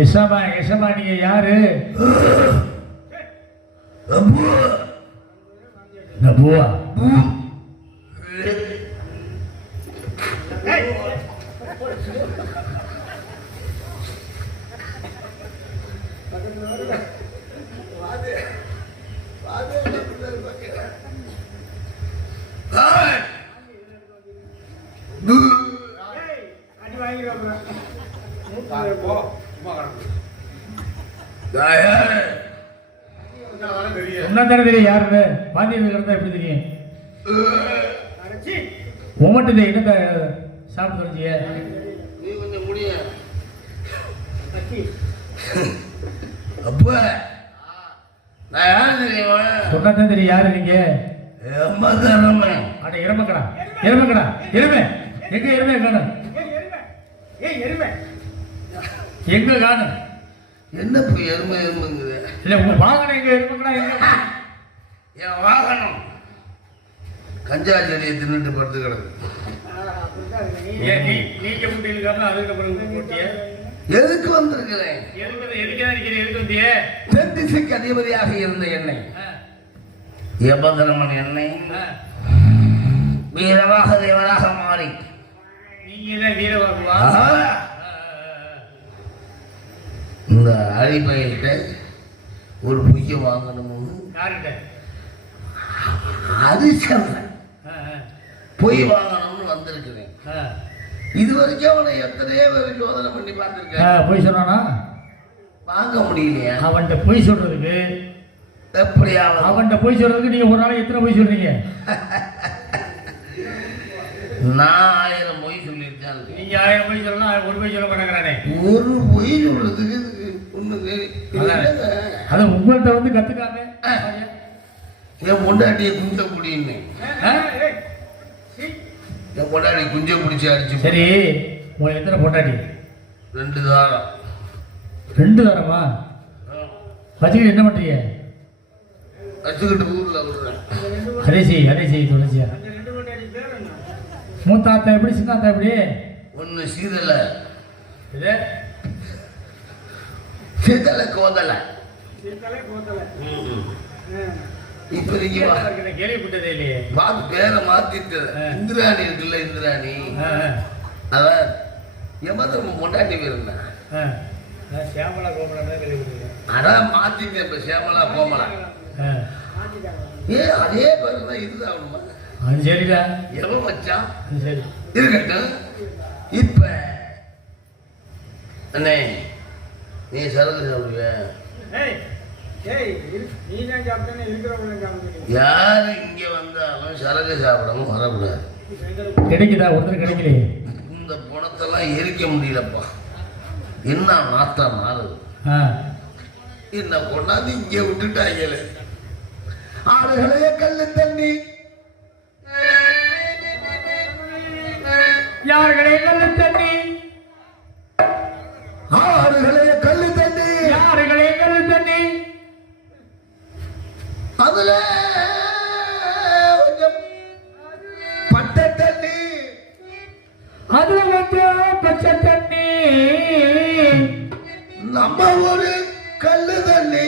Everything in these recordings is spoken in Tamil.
யசமா நீங்க யாரு? நபுவா தெரியும் யாருன்னு பாண்டியன் எப்படி தெரியும்? உமட்டு என்னத்த சாப்பிட்டு வச்சிய நீ கொஞ்சம் முடிய அப்ப சொன்னதான் தெரியும் யாரு நீங்க? அட எருமக்கடா எருமக்கடா எருமை எங்க எருமை காணும்? எங்க காணும்? என்ன எருமை எருமைங்குது? இல்ல உங்க வாகனம் எங்க எருமக்கடா? எங்க என் வாகனம் கஞ்சா செடியை தின்னுட்டு படுத்து கிடக்கு. நீங்க முட்டையிலுக்காம அதுக்கு போட்டிய எதுக்கு வந்திருக்கிறேன்? தென் திசைக்கு அதிபதியாக இருந்த என்னை யமதர்மன் என்னை வீரவாக தேவராக மாறி நீங்க வீரவாகுவா இந்த அழிப்பயிட்ட ஒரு பொய்ய வாங்கணும்னு அது சொல்றேன். பொய் வாங்கணும்னு வந்திருக்கிறேன். இது வரைக்கும் அவனை எத்தனையோ பேர் சோதனை பண்ணி பார்த்திருக்கேன். பொய் சொன்னானா? வாங்க முடியலையா? அவன்கிட்ட பொய் சொல்றதுக்கு எப்படியாவது அவன்கிட்ட பொய் சொல்றதுக்கு நீங்க ஒரு நாளைக்கு எத்தனை பொய் சொல்றீங்க? நான் 1000 பொய் சொல்லியிருக்கேன். நீங்க 1000 பொய் சொல்லலாம், ஒரு பொய் சொல்ல மாட்டேங்கிறானே. ஒரு பொய் சொல்றதுக்கு ஒண்ணு அதை உங்கள்கிட்ட வந்து கத்துக்காங்க. என் பொண்டாட்டியை குஞ்ச முடியுன்னு என் பொண்டாட்டி குஞ்ச பிடிச்சி அடிச்சு. சரி, உங்களுக்கு எத்தனை பொண்டாட்டி? 2 தாரம். 2 தாரமா? வச்சுக்கிட்டு என்ன பண்றீங்க? வச்சுக்கிட்டு ஊர்ல அதே செய் துளசியா. மூத்தாத்தா எப்படி, சின்னாத்தா எப்படி? ஒண்ணு சீதல சீதல கோதல. இப்ப நீங்க கேள்விப்பட்டதே இல்லையே. பேரை மாத்திட்டு இந்திராணி இருக்குல்ல, இந்திராணி அதான் யமதர்மன் பொண்டாட்டி பேர் என்ன? சியாமலா கோமலா. அதான் மாத்திட்டேன் இப்ப சியாமலா கோமலா. அதே பேர் தான் இருந்தாகணுமா? அது சரிடா. எவன் வச்சான்? சரி இருக்கட்டும். இப்ப அண்ணே நீ சரக்கு சாப்பிடுவிய? யாரு இங்க வந்தாலும் சரக்கு சாப்பிடாம வரக்கூடாது. கிடைக்குதா? ஒருத்தர் கிடைக்கலையே. இந்த பணத்தெல்லாம் எரிக்க முடியலப்பா. என்ன நாத்தா மாறுது. என்ன கொண்டாந்து இங்க விட்டுட்டாங்க. ஆளுகளைய கல்லு தண்ணி யார்களே கல்லு தண்ணி, ஆளுகளைய கல்லு தண்ணி, யார்களே கல்லு தண்ணி. அதுல பட்டை தண்ணி, அதுல பச்சை தண்ணி. நம்ம ஒரு கல்லு தண்ணி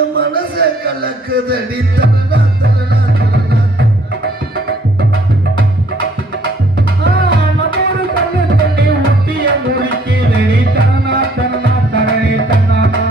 என் மனச கலக்குதடி. தலனா தலனா தலனா நம்ம ஒரு கல்லு தண்ணி ஊட்டிய முடிக்குதடி. தலனா தலனா தரணி தன்னானா.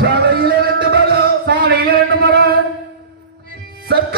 சாலையில 2 மரம், சாலையில 2 மரம், சர்க்க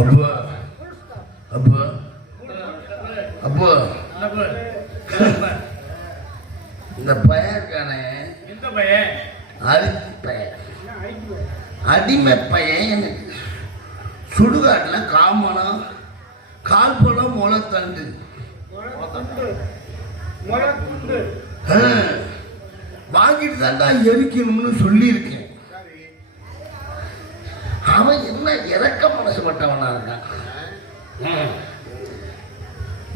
அப்போ அப்போ அப்போ இந்த பையன்கானே எந்த பையன்? அடிமை பையன் எனக்கு சுடுகாட்டில் காமனம் கால்பலம் முளைத்தண்டு வாங்கிட்டு தாண்டா எரிக்கணும்னு சொல்லியிருக்கேன். அவன் என்ன இறக்க மனசு பட்டவனா இருக்கான்.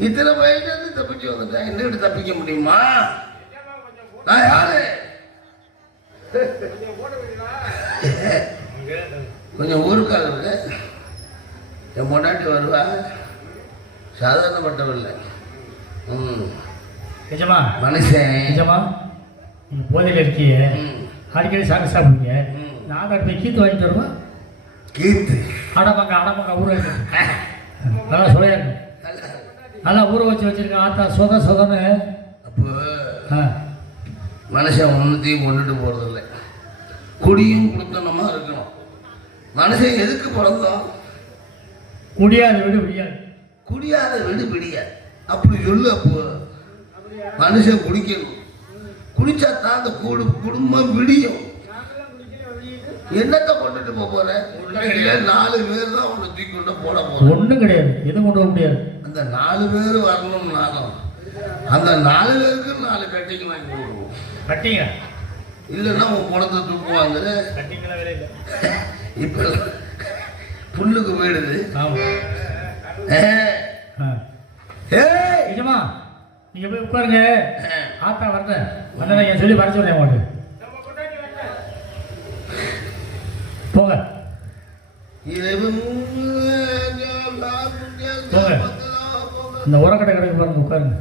இத்தனை வயசுல தப்பிச்சு வந்துட்டான். என்ன தப்பிக்க முடியுமா? நான் யாரு? கொஞ்சம் ஊருக்காக என் பொண்டாட்டி வருவா. சாதாரணப்பட்டவில்லை. நிஜமா மனுஷன் நிஜமா நீங்க போதையில் இருக்கீங்க. அடிக்கடி சாப்பிட்டு சாப்பிடுங்க. நான் போய் கீத்து வாங்கி தருவேன். கீத்து அடமங்க ஊற நல்லா சொல்லியாங்க. நல்லா ஊற வச்சிருக்கேன். ஆத்தா சொதன்னு. அப்போ மனுஷன் ஒன்றுத்தையும் கொண்டுட்டு போறதில்லை. குடியும் குடுத்தனமா இருக்கணும். மனுஷன் எதுக்கு பிறந்தோம்? குடியாத விடு விடியாது. குடியாத விடு விடியாது அப்படி சொல்லு. அப்போ மனுஷன் குடிக்கணும். குடிச்சா தான் அந்த குடும்பம் விடியும். என்னத்தை கொண்டுட்டு போற? 4 பேர் தான் உன்னை தூக்கி கொண்டு போட போற. ஒன்றும் கிடையாது. எதுவும் கொண்டு போக முடியாது. அந்த 4 பேர் வரணும்னாலும் அந்த 4 பேருக்கு 4 கட்டிங்க வாங்கி கொடுக்குவோம். கட்டிங்க இல்லைன்னா உன் பணத்தை தூக்குவாங்க. கட்டிங்களா வேலை இல்லை. இப்போ புல்லுக்கு போயிடுது. நிஜமா நீங்க போய் உட்காருங்க. ஆத்தா வரேன் வந்தேன் என் சொல்லி வர சொல்றேன். உங்களுக்கு போங்க இந்த உரக்கடை கடைக்கு பாருங்க. உட்காருங்க.